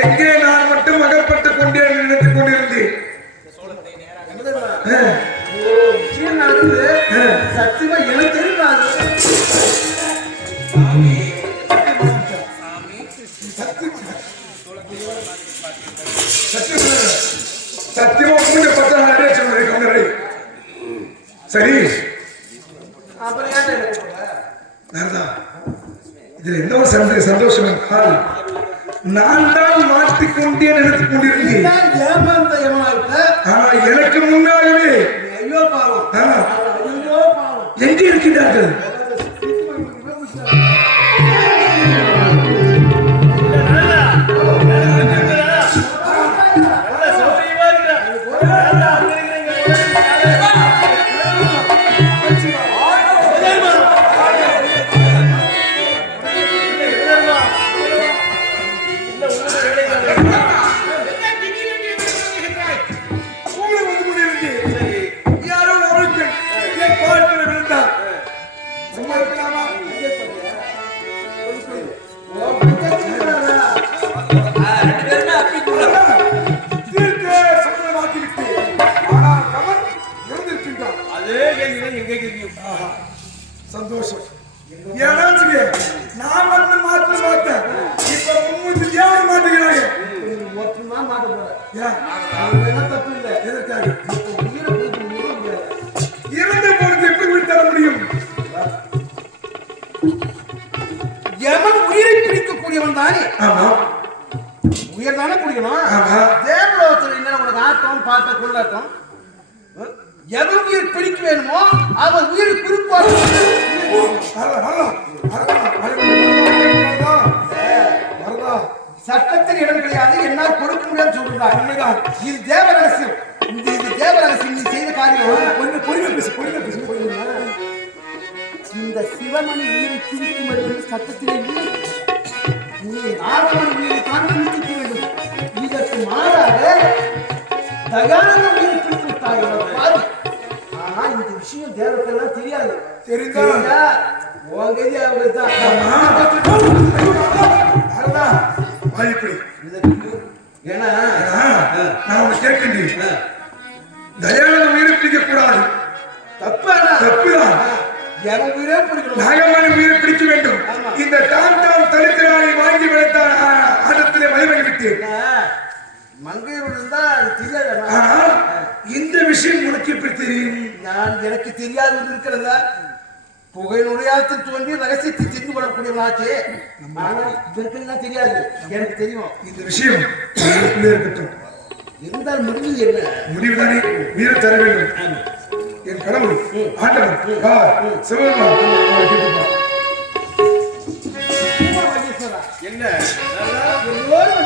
எங்கே நான் மட்டும் அகப்பட்டுக் கொண்டே நினைத்துக் கொண்டிருந்தேன். சத்தியமா எனக்கு தெரியாது. சத்தியமா உங்க பத்திர சொன்னது. சரி, இதுல என்ன ஒரு சந்தோஷம் என்றால் நான் தான் மாற்றிக்கொண்டே நினைத்துக் கொண்டிருந்தேன். ஆனா எனக்கு முன்னாகவே எங்கே இருக்கின்றார்கள்? சந்தோஷம். நான் வந்து மாற்ற மாட்டேன். இப்ப முன்னூத்தி யாரும் மாட்டுகிறாங்க. மொத்தமா மாட்ட போறேன். தப்பு இல்லை. இறந்த பொழுது எப்படி தர முடியும்? எவன் உயிரை பிடிக்கக்கூடியவன் தானே. ஆமா, உயிர் தானே பிடிக்கணும். தேவலோகத்தில் என்ன உனக்கு ஆட்டம் பாட்ட கொள்ளாட்டம். எவன் உயிர் பிடிக்க வேணுமோ அவன் உயிரை குறிப்பாக சட்டத்தில் இடம் கிடையாது. என்னால் கொடுக்க முடியாது சொல்றார். இது தேவ ரகசியம். இது தேவ ரகசியம். நீ செய்த காரியம் கொஞ்சம் பொறுமை பேசு. இந்த சிவமணி உயிரை பிடிக்கும் என்பது சட்டத்திலே இல்லை. நீ ஆகமணி உயிரை தான் பிடிக்க வேண்டும். இதற்கு மாறாக தயானந்த உயிரை பிடித்து விட்டார்கள். ஆனா இந்த விஷயம் தேவತೆல்லாம் தெரியாது. தெரிஞ்சா உங்கதி அவர்தான். ஏன்னா நான் உன்னை கேட்கின்றேன். தயானந்த உயிரை பிடிக்க கூடாது. தப்புதான். எவன் உயிரே பிடிக்கணும். நாகமணி உயிரை பிடிக்க வேண்டும். இந்த தான் தடுக்கிறானை வாங்கி வைத்த ஆட்டத்திலே வழிவகை விட்டு மங்கையோடு இருந்தா தெரியாது. இந்த விஷயம் உனக்கு எப்படி தெரியும்? எனக்கு தெரியாது இருக்கிறதா. புகையினுடையாத்தில் தோன்றி ரகசியத்தை தெரிந்து கொள்ளக்கூடியவனாச்சு. ஆனால் இதற்கெல்லாம் தெரியாது. எனக்கு தெரியும் இந்த விஷயம் இருக்கட்டும். இருந்தால் முடிவு என்ன? முடிவுதானே வீர தர வேண்டும். என் கடவுள் ஆண்டவன் என்ன எல்லோரும்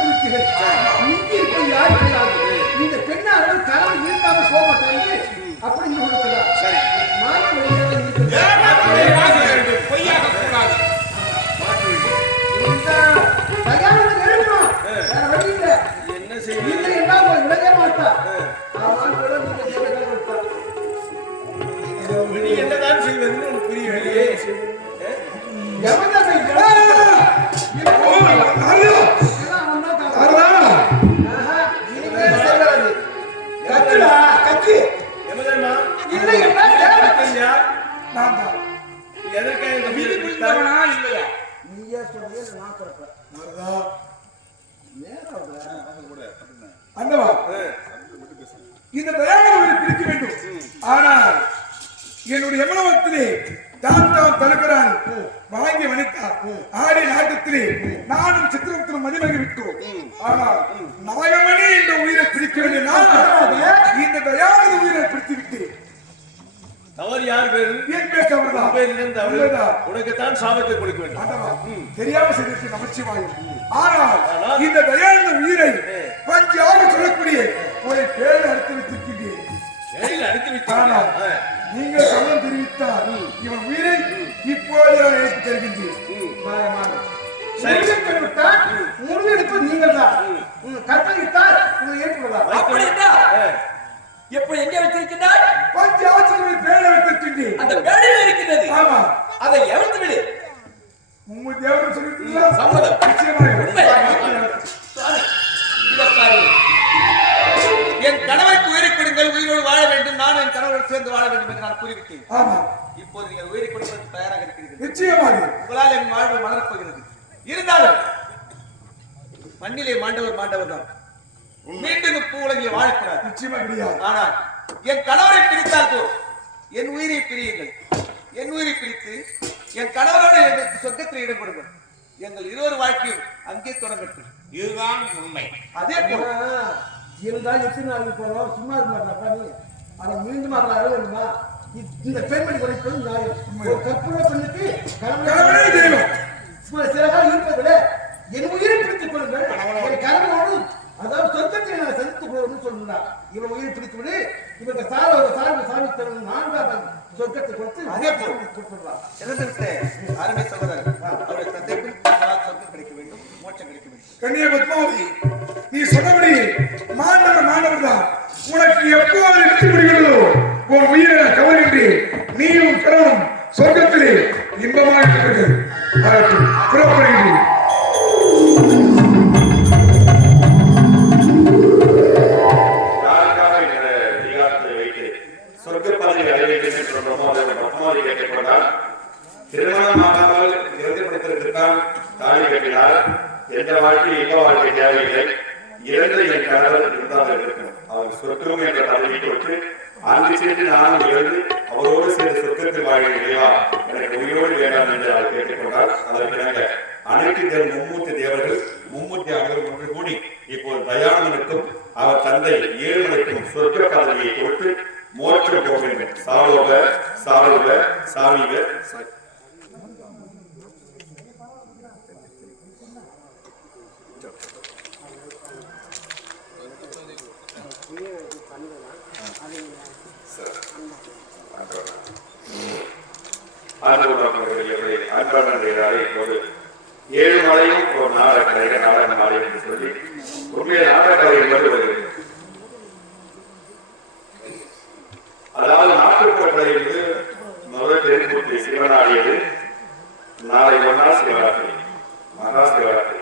இந்த பெண்ணாளர்கள் கடவுள் இருக்காம போக மாட்டாங்க. அப்படி என்ன செய்ய மாட்டா. என்னதான் செய்வது புரியவில்லையே. இந்த தயாரிகளை பிடிக்க வேண்டும். ஆனால் என்னுடைய எமனவத்திலே தான் தடுக்கிறான் வாங்கி வணித்தார். ஆடி நாட்டத்திலே நானும் சித்திரத்திலும் மதிமகி விட்டோம். ஆனால் நாயமணி என்ற உயிரை பிடிக்க வேண்டிய இந்த தயாரித உயிரை பிடித்து விட்டேன். தவறு யார் பேரு? என் பேர் அவர்தான். உனக்குத்தான் சாபத்தை கொடுக்க வேண்டும். தெரியாம செய்திருக்கு நமச்சிவாயம். ஆனால் இந்த தயாரித உயிரை பஞ்சாக சொல்லக்கூடிய ஒரு பேர் அறுத்து வைத்திருக்கின்றேன். நீங்கள் சமம் தெரிவித்தால் இவன் உயிரை இப்போது எடுத்து தருகின்றேன். முடிவெடுப்பது நீங்கள் தான். கட்டளையிட்டால் ஏற்படலாம். எப்படி எங்கே வைத்திருக்கின்றாய்? பஞ்சாட்சரங்கள் பேரை வைத்திருக்கின்றேன். அந்த பேரில் இருக்கிறது. ஆமா, அதை எவர்த்து விடு. உங்க தேவன் சொல்லிட்டீங்களா? சம்மதம். நிச்சயமாக உண்மை. இப்போது நீங்கள் உயிரை கொடுப்பதற்கு தயாராக இருக்கிறீர்கள். நிச்சயமாக உங்களால் என் வாழ்வு மலரப் போகிறது. இருந்தாலும் மண்ணிலே மாண்டவர் தான். மீண்டும் பூ உலகில் வாழக்கூடாது. நிச்சயமா கிடையாது. ஆனால் என் கணவரை பிரித்தால் போ, என் உயிரை பிரியுங்கள். என் உயிரை பிரித்து என் கணவரோடு எங்களுக்கு சொர்க்கத்தில் ஈடுபடுங்கள். எங்கள் இருவர் வாழ்க்கையும் அங்கே தொடங்கட்டும். இதுதான் உண்மை. அதே போல இருந்தால் எத்தனை நாள் போறோம் சும்மா இருந்தா நீ அதை மீண்டும் அவளை அழகுமா இந்த பெண்மணி குறைப்பது நியாயம். ஒரு கற்பனை பெண்ணுக்கு கணவனே தெய்வம். சில காலம் இருப்பதை விட என் உயிரை பிடித்துக் கொள்ளுங்கள். என் கணவனோடு அதாவது சொர்க்கத்தை நான் சந்தித்துக் கொள்ளுன்னு சொல்லுறான். இவன் உயிரை பிடித்து விடு, இவங்க சாமி தரும் நான்காவது சொர்க்கத்தை கொடுத்து அதே போல் கொடுத்துடலாம். அருமை சகோதரர் அவருடைய தந்தைக்கு சொர்க்கம் கிடைக்க வேண்டும், மோட்சம் கிடைக்க வேண்டும். கன்னியா பத்மாவதி, நீ சொன்னபடி மாணவர் தான். உனக்கு எப்போது வெற்றி முடிகிறதோ உன் உயிரை கவனின்றி நீயும் கணவனும் சொர்க்கத்திலே இன்பமாக இருக்கிறது. புறப்படுகிறீர்கள். யாருக்காக இந்த அதிகாரத்தை வைத்து சொர்க்க பதவி அடைய வேண்டும் என்று பத்மாவதி கேட்டுக்கொண்டால் திருமணம் ஆகாமல் இறந்துபடுத்திருக்கிறான். தாலி கட்டினார். எந்த வாழ்க்கை இன்ப வாழ்க்கை தேவையில்லை. இறந்த என் கணவர் இருந்தால் இருக்கணும். அவர் சொர்க்கம் என்ற பதவி கொடுத்து அங்கு சென்று நானும் இறந்து அவரோடு சேர்ந்து சொர்க்கத்தில் வாழ இல்லையா, எனக்கு உயிரோடு வேண்டாம் என்று அவர் கேட்டுக்கொண்டார். அதற்கு அனைத்து மும்மூர்த்தி தேவர்கள் மும்மூர்த்தி அவர்கள் ஒன்று கூடி இப்போது தயானனுக்கும் அவர் தந்தை ஏழுமலைக்கும் சொர்க்க பதவியை கொடுத்து மோட்சம் போக வேண்டும். சாமிக இப்போது ஏழுமலையும் ஒரு நாடகமாலை என்று சொல்லி உண்மையை நாடகக்கலை என்பது வருகிறது. அதாவது நாட்டுப்புற கலை என்பது முதல் தெருக்கூத்து சிவனாடியது. நாளை ஒன்றால் சிவராத்திரி, மகா சிவராத்திரி.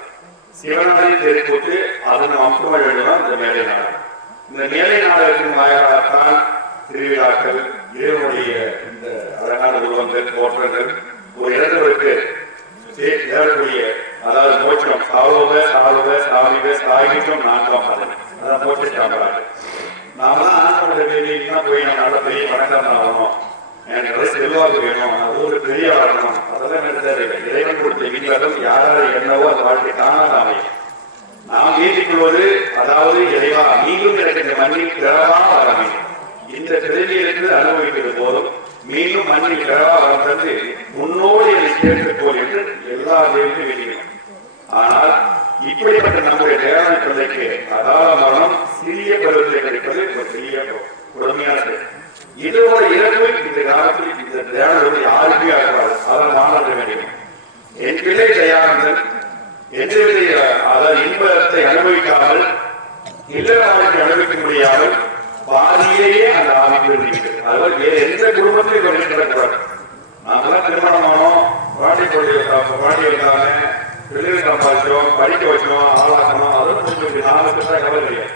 சிவனாடி தெருக்கூத்து அது நம்ம அம்சமாக எழுதலாம். இந்த மேலை நாடகம், இந்த மேலை நாடகத்தின் வாயிலாகத்தான் திருவிழாக்கள், இறைவனுடைய இந்த அழகான உருவங்கள், தோற்றங்கள், ஒரு இறந்தவருக்கு ஏறக்கூடிய அதாவது மோட்சம் சாகிக்கும் நான்காம் பதவி, அதான் மோட்ச சாம்பராக. நாமெல்லாம் ஆண்டவனுடைய வெளியினா போய் நம்ம நல்ல பெரிய பணக்காரன் ஆகணும், எனக்கு நிறைய செல்வாக்கு வேணும், ஒரு பெரிய வரணும், அதெல்லாம் எடுத்தாரு. இறைவன் கொடுத்த விதிகளும் யாராவது என்னவோ அந்த வாழ்க்கை தானாக அமையும். நாம் ஏற்றிக்கொள்வது அதாவது இறைவா நீங்களும் எனக்கு இந்த மண்ணில் பிறவா வரமே, இந்த பிறவியிலிருந்து அனுபவிக்கிறது போதும், மீண்டும் மண்ணில் பிறவா வந்தது முன்னோடு என்னை சேர்த்துக்கோள் என்று எல்லா தேவையும் வெளியிடும். ஆனால் இப்படிப்பட்ட நம்முடைய தேவனை பிள்ளைக்கு அதால மரணம் சிறிய பருவத்தில் கிடைப்பது ஒரு பெரிய கொடுமையான இதோட இறப்பு இந்த காலத்தில் இந்த தேவனோடு யாருமே ஆகக்கூடாது. அதான் மாணவ வேண்டும். என் பிள்ளை தயாரிகள் எந்தவித அதாவது இன்பத்தை அனுபவிக்காமல் இல்லறத்தை அனுபவிக்க முடியாமல் பாதியிலேயே அந்த ஆவிக்கு இருக்கிறது. அதாவது வேறு எந்த குடும்பத்திலும் கிடக்கூடாது. நாங்கெல்லாம் திருமணம் ஆனோம், பாண்டி வைக்காம பிள்ளைகளை சம்பாதிச்சோம், படிக்க வச்சோம், ஆளாக்கணும், அதெல்லாம் கொஞ்சம் நாளுக்கு தான் கவலை கிடையாது.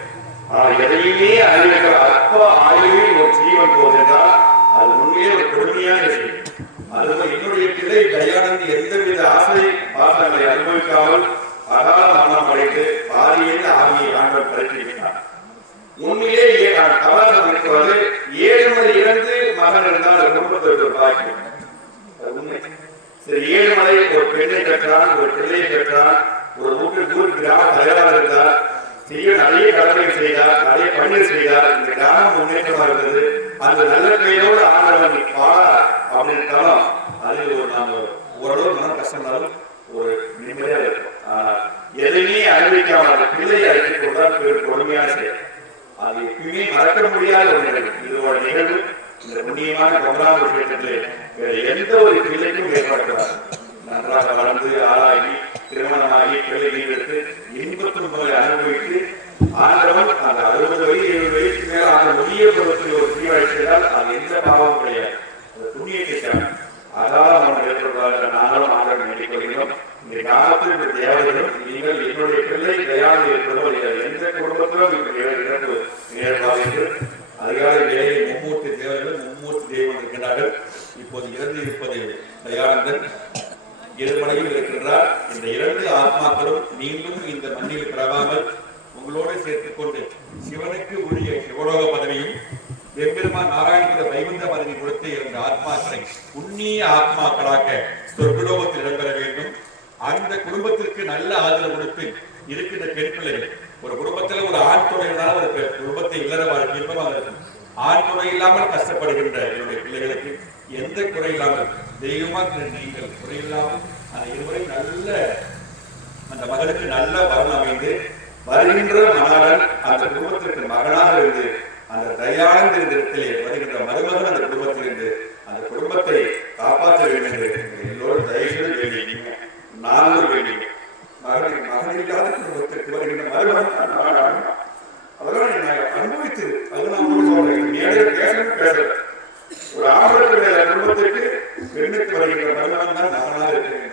ஆனால் எதையுமே அறிவிக்கிற அற்ப ஆய்வில் ஒரு ஜீவன் போது என்றால் அது உண்மையே ஒரு கொடுமையான விஷயம். அதுவும் என்னுடைய பிள்ளை தயானந்தி எந்தவித ஆசை பாசங்களை அனுபவிக்காமல் அகால மரணம் அடைந்து பாதியில் ஆகிய ஆண்டவர் பரிசீலிக்கிறார். உண்மையிலே கலாச்சாரம் இருக்கிறது. 7 மணி இறந்து மகன் இருந்தால் குடும்பத்திற்கு பாய்க்கும். உண்மை. சரி, 7 மலை ஒரு பெண்ணை பெற்றான், ஒரு பிள்ளையை பெற்றான், ஒரு ஊருக்கு கிராம தலைவராக இருந்தார், செய்ய நிறைய கடமைகள் செய்தார், நிறைய பணிகள் செய்தார். இந்த கிராமம் முன்னேற்றமாக இருந்தது. அந்த நல்ல பெயரோடு ஆண்டவன் பாடா அப்படின்ட்டாலும் அது ஒரு நாம ஓரளவு மனம் கஷ்டம்னாலும் ஒரு நிம்மதியாக இருக்கும். ஆனால் எதையுமே அறிவிக்காமல் பிள்ளையை அழைத்துக் கொண்டால் பெரு கொடுமையான செயல். அது எப்பயுமே மறக்க முடியாத ஒரு நிகழ்வு. இதோட நிகழ்வு இந்த புண்ணியமான பொங்கலான விஷயத்திலே வேறு எந்த ஒரு பிள்ளைக்கும் ஏற்படுத்தக்கூடாது. நன்றாக வளர்ந்து ஆளாகி திருமணமாகி பிள்ளை எடுத்து இன்பத்துன்பங்களை அனுபவித்து ஆண்டவன் அந்த 60 வயது 70 வயதுக்கு மேல அந்த முதிய பருவத்தில் ஒரு தீவிர செய்தால் அது எந்த பாவமும் கிடையாது. அது புண்ணியத்தை அதால் நம்ம ஏற்படுவதாக நாங்களும் ஆண்டவன் வேண்டிக் கொள்கிறோம். இந்த காலத்தில் இந்த தேவைகளும் நீங்கள் என்னுடைய பிள்ளை தயாரில் ஏற்படுவோ எந்த குடும்பத்திலும் இறப்பு நேரமாக என்று அதிகாலை வேலையில் மும்மூர்த்தி தேவர்கள் மும்மூர்த்தி தெய்வம் இருக்கின்றார்கள். இப்போது பிறந்து இருப்பது தயானந்தன், இருமலையில் இருக்கின்றார். இந்த 2 ஆத்மாக்களும் மீண்டும் இந்த மண்ணில் பிறவாமல் உங்களோடு சேர்த்துக் கொண்டு சிவனுக்கு உரிய சிவலோக பதவியும் எம்பெருமான் நாராயணபுர வைகுந்த பதவி கொடுத்து 2 ஆத்மாக்களை புண்ணிய ஆத்மாக்களாக சொர்க்கலோகத்தில் இடம்பெற வேண்டும். அந்த குடும்பத்திற்கு நல்ல ஆதரவு கொடுத்து இருக்கின்ற பெண் பிள்ளைகள், ஒரு குடும்பத்தில் ஒரு ஆண் துணை இருந்தாலும் ஒரு குடும்பத்தை இல்லற வாழ்க்கை இன்பமாக இருக்கும். ஆண் துணை இல்லாமல் கஷ்டப்படுகின்ற என்னுடைய பிள்ளைகளுக்கு எந்த குறை இல்லாமல் தெய்வமாக நீங்கள் குறையில்லாமல் அந்த இருவரையும் நல்ல அந்த மகளுக்கு நல்ல வரன் அமைந்து வருகின்ற மணாளன் அந்த குடும்பத்திற்கு மகனாக இருந்து அந்த தயானந்த இடத்திலே வருகின்ற மருமகன் அந்த குடும்பத்திலிருந்து அந்த குடும்பத்தை காப்பாற்ற வேண்டும் என்று எல்லோரும் தயவுசெய்து வேண்டிய நாங்கள் வேண்டிய மகன் இல்லாத குடும்பத்திற்கு வருகின்ற மருமகன் அதெல்லாம் நான் அனுபவித்து அது நான் சொல்றேன். நேரில் பேச ஒரு ஆம்பளை குடும்பத்திற்கு பெண்ணுக்கு வருகின்ற மருமகன் தான் மகனாக இருக்கிறேன்.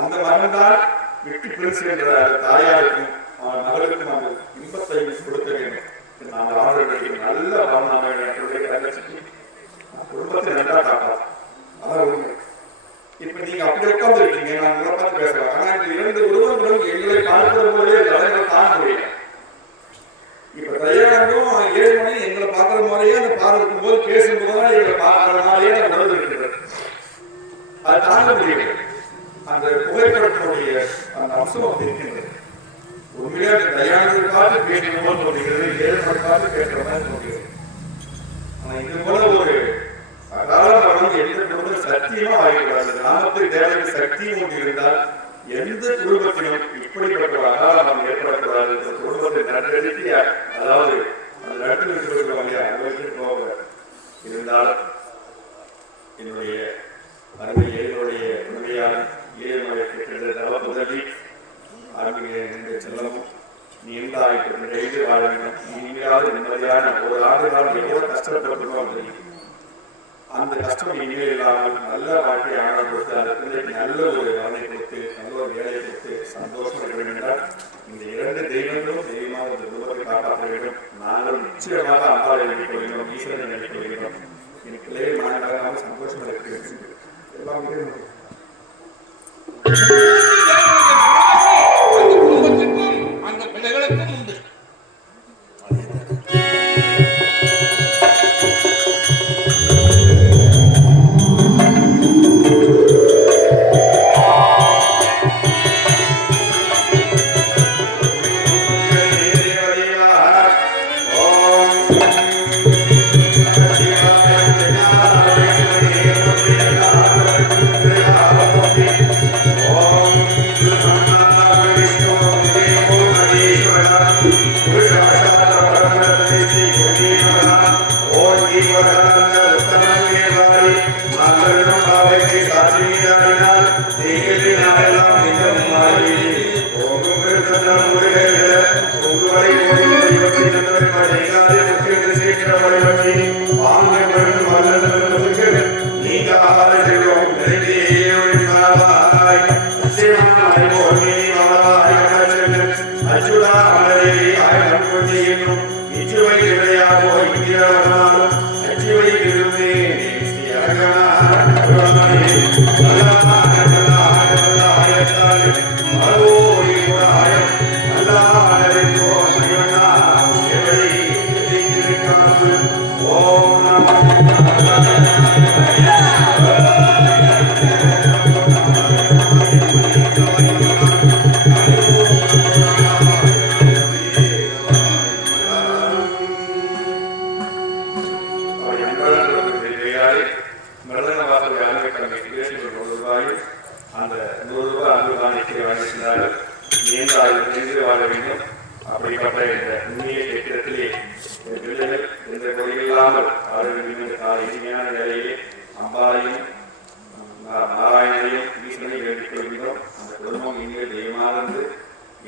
அந்த மகன் தான் வெற்றி பிரிச்சு என்ற தாயாருக்கும் மகளுக்கும் அந்த இன்பத்தை கொடுக்க வேண்டும். நாம் ஆளுநர்கள் நல்ல குடும்பத்தை நல்லா காப்பாற்று. அதான் உண்மை. இப்ப நீங்க அப்படி உட்கார்ந்து இருக்கீங்க, நான் உங்களை பார்த்து பேசலாம். ஆனா இந்த 2 உருவங்களும் எங்களை பார்க்கிற போதே தலைவர் தாங்க முடியல. இப்ப தயாரண்டும் 7 மணி எங்களை பார்க்கிற மாதிரியே அந்த பார்வை இருக்கும் போது பேசும்போதுதான் எங்களை பார்க்கிற மாதிரியே அந்த உணர்வு இருக்கிறது. அது தாங்க முடியல. அந்த புகைப்படத்தினுடைய அந்த அம்சம் அப்படி இருக்கின்றது. உண்மையாக தயானதை பார்த்து பேசணும் தோன்றுகிறது, 7 மணி பார்த்து பேசுற மாதிரி தோன்றுகிறது. ஆனா இது போல ஒரு அகால மரணம் எந்த குடும்பம் சத்தியமா ஆகிக்கூடாது. கிராமத்தில் தேவைக்கு சக்தியும் ஒன்று இருந்தால் எந்த குடும்பத்திலும் இப்படிப்பட்ட ஒரு அகால மரணம் ஏற்படக்கூடாது. குடும்பத்தை நடத்தி அதாவது அந்த நடத்தி போக இருந்தால் என்னுடைய அருமை ஏழுடைய உண்மையான ஏழுமலை தவப்புதவி ஆன்மீக செல்லமும் நீண்டாயிட்டு வாழ வேண்டும். நீங்காவது நிம்மதியான ஒரு ஆண்டு காலம் எவ்வளவு கஷ்டப்பட்டுருக்கோம் தெரியும். அந்த கஷ்டம் இனிமே இல்லாமல் நல்ல வாழ்க்கை ஆணை கொடுத்து அந்த பிள்ளைக்கு நல்ல ஒரு வரனை கொடுத்து நல்ல ஒரு வேலையை கொடுத்து சந்தோஷம் இருக்க வேண்டும் என்றால் இந்த 2 தெய்வங்களும் தெய்வமாக இந்த குடும்பத்தை காப்பாற்ற வேண்டும். நாங்கள் நிச்சயமாக அம்பாவை நினைக்க வேண்டும், ஈஸ்வரனை நினைக்க வேண்டும். என் பிள்ளையை மனதாக சந்தோஷம் இருக்க வேண்டும். எல்லாம் அந்த குடும்பத்திற்கும் அந்த பிள்ளைகளுக்கும் உண்டு. அந்த 100 ரூபாய் அன்பு வாங்கிக்கிறார்கள். நீண்ட வாழ வேண்டும். அப்படிப்பட்ட இந்த உண்மையை கேட்கிறதிலே பிள்ளைகள் எந்த குறையில்லாமல் இனிமையான வேலையிலே அம்பாலையும் நாராயணையும் ஈஸ்வரனை வேண்டிக் கொள்கிறோம். அந்த குடும்பம் இங்கே தெய்வமாக இருந்து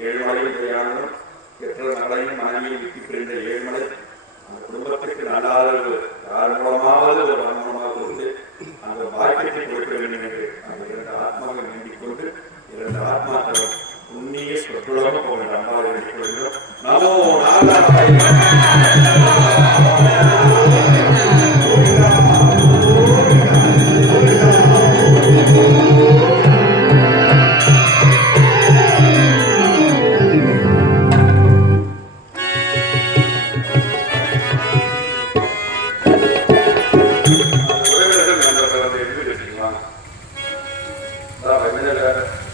7 மலையும் தயானதும் பெற்ற நடையும் மனைவியும் விட்டு பிரிந்த 7 மலை அந்த குடும்பத்திற்கு நல்ல ஆதரவு யார் மூலமாவது ஒரு மூலமாக கொடுத்து அந்த பாக்கியத்தை கொடுக்க வேண்டும் என்று அந்த 2 ஆத்மாக்கள் வேண்டிக் கொண்டு 2 ஆத்மாக்கள் புண்ணிய சொற்குலமாக போகிற அம்பாவை வேண்டிக் கொள்கிறோம். நமோ நாராயண வெங்கடேஷ்